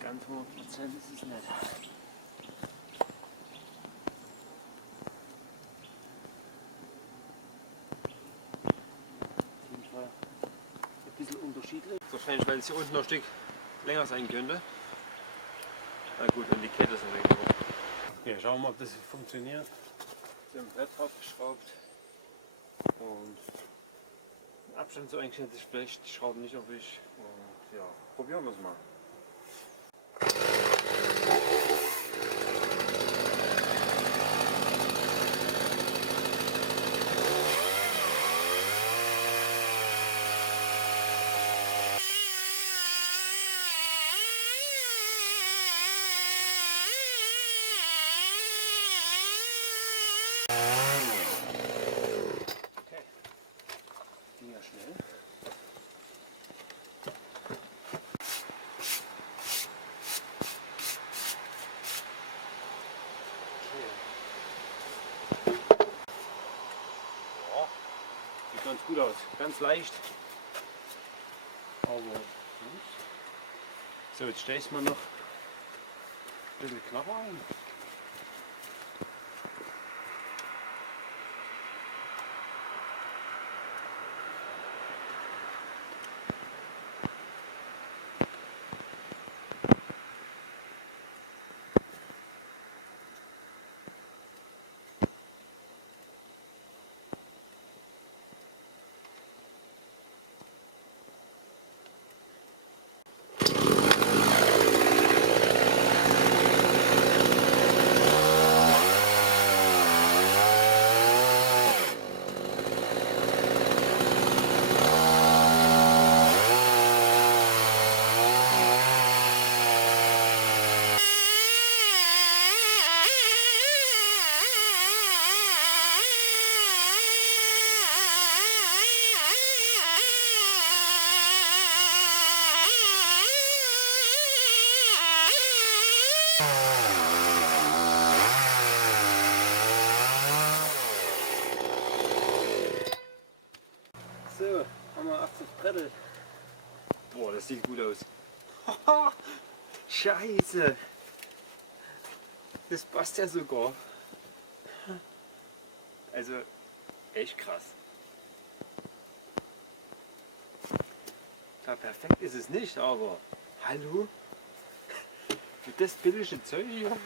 Ganz 100% ist es nicht. Auf jeden Fall ein bisschen unterschiedlich. Wahrscheinlich, weil es hier unten noch ein Stück länger sein könnte. Na gut, und die Kette ist natürlich auch. Ja, schauen wir mal, ob das funktioniert. So ein Brett draufgeschraubt. Und den Abstand so eingestellt, dass ich vielleicht die Schrauben nicht erwische. Und ja, probieren wir es mal. Okay. Ging ja schnell. Sieht ganz gut aus. Ganz leicht. Aber gut. So, jetzt stelle ich es mal noch ein bisschen knapper ein. So, haben wir 80 Brettel. Boah, das sieht gut aus. Scheiße. Das passt ja sogar. Also, echt krass. Ja, perfekt ist es nicht, aber hallo? Für das billige Zeug hier?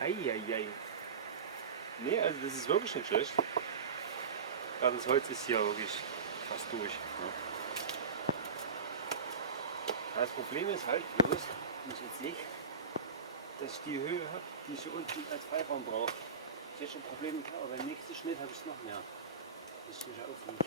Eieiei. Nee, also das ist wirklich nicht schlecht. Ja, das Holz ist hier wirklich fast durch. Ne? Das Problem ist halt bloß, wenn ich jetzt nicht, dass ich die Höhe habe, die ich hier unten als Freiraum brauche. Das ist schon ein Problem, aber beim nächsten Schnitt habe ich es noch mehr. Das ist nicht aufliegt.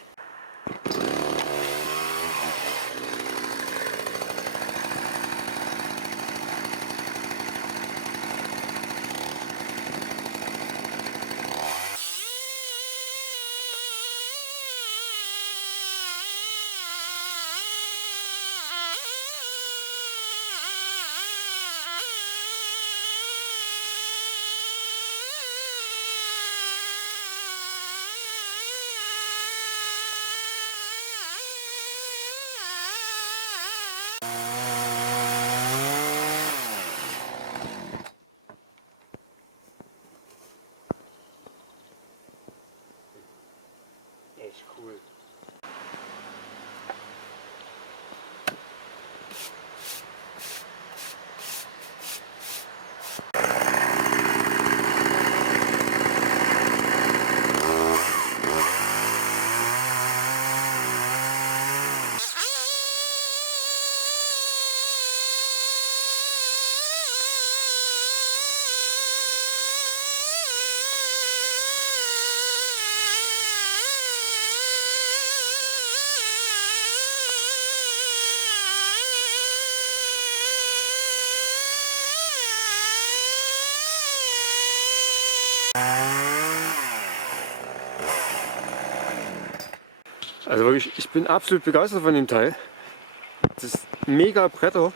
Also wirklich, ich bin absolut begeistert von dem Teil. Das ist mega Bretter.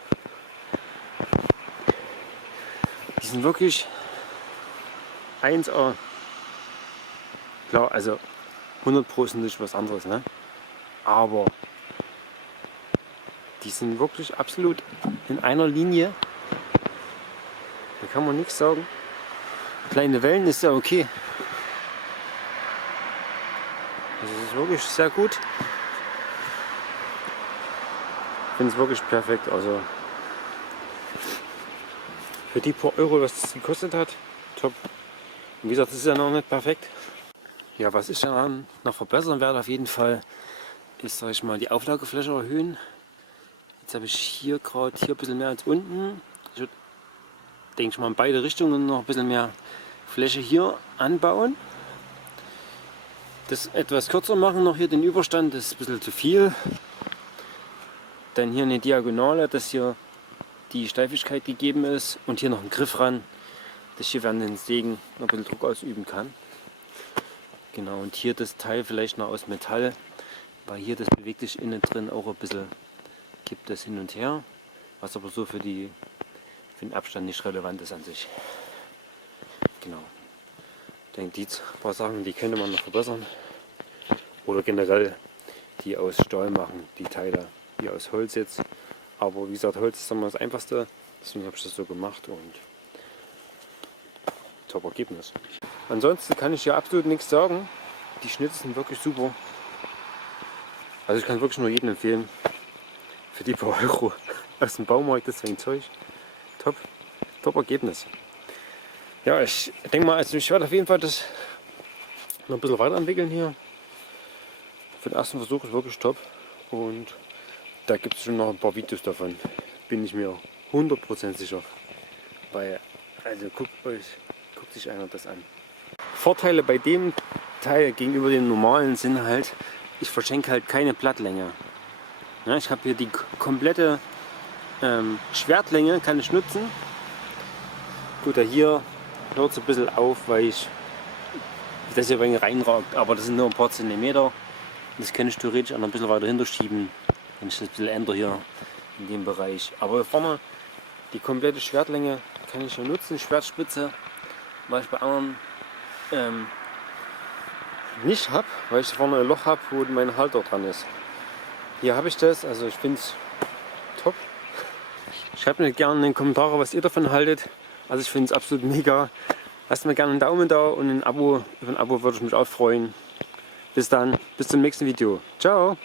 Die sind wirklich 1A. Klar, also 100% nicht was anderes, ne? Aber die sind wirklich absolut in einer Linie. Da kann man nichts sagen. Kleine Wellen ist ja okay. Also das ist wirklich sehr gut. Ich finde es wirklich perfekt. Also für die paar Euro, was das gekostet hat, top. Und wie gesagt, das ist ja noch nicht perfekt. Ja, was ich daran noch verbessern werde auf jeden Fall, ist, sag ich mal, die Auflagefläche erhöhen. Jetzt habe ich hier gerade ein bisschen mehr als unten. Ich würde, denke ich mal, in beide Richtungen noch ein bisschen mehr Fläche hier anbauen. Das etwas kürzer machen, noch hier den Überstand, das ist ein bisschen zu viel. Dann hier eine Diagonale, dass hier die Steifigkeit gegeben ist und hier noch ein Griff ran, dass ich hier während den Sägen noch ein bisschen Druck ausüben kann. Genau, und hier das Teil vielleicht noch aus Metall, weil hier das bewegt sich innen drin auch ein bisschen, gibt das hin und her, was aber so für den Abstand nicht relevant ist an sich. Genau. Ich denke, die paar Sachen, die könnte man noch verbessern. Oder generell die aus Stahl machen, die Teile hier aus Holz jetzt. Aber wie gesagt, Holz ist immer das Einfachste, deswegen habe ich das so gemacht und top Ergebnis. Ansonsten kann ich hier absolut nichts sagen. Die Schnitte sind wirklich super. Also ich kann wirklich nur jedem empfehlen. Für die paar Euro aus dem Baumarkt, deswegen Zeug. Top, top Ergebnis. Ja, ich denke mal, also ich werde auf jeden Fall das noch ein bisschen weiterentwickeln hier. Für den ersten Versuch ist wirklich top. Und da gibt es schon noch ein paar Videos davon. Bin ich mir 100% sicher. Weil, also guckt sich einer das an. Vorteile bei dem Teil gegenüber dem normalen sind halt, ich verschenke halt keine Blattlänge. Ja, ich habe hier die komplette Schwertlänge, kann ich nutzen. Gut, hier hört es ein bisschen auf, weil das hier ein wenig reinragt, aber das sind nur ein paar Zentimeter. Das kann ich theoretisch auch noch ein bisschen weiter hinter schieben, wenn ich das ein bisschen ändere hier in dem Bereich. Aber vorne die komplette Schwertlänge kann ich ja nutzen, Schwertspitze, was ich bei anderen nicht habe, weil ich vorne ein Loch habe, wo mein Halter dran ist. Hier habe ich das, also ich finde es top. Schreibt mir gerne in den Kommentaren, was ihr davon haltet. Also ich finde es absolut mega. Lasst mir gerne einen Daumen da und ein Abo. Über ein Abo würde ich mich auch freuen. Bis dann, bis zum nächsten Video. Ciao!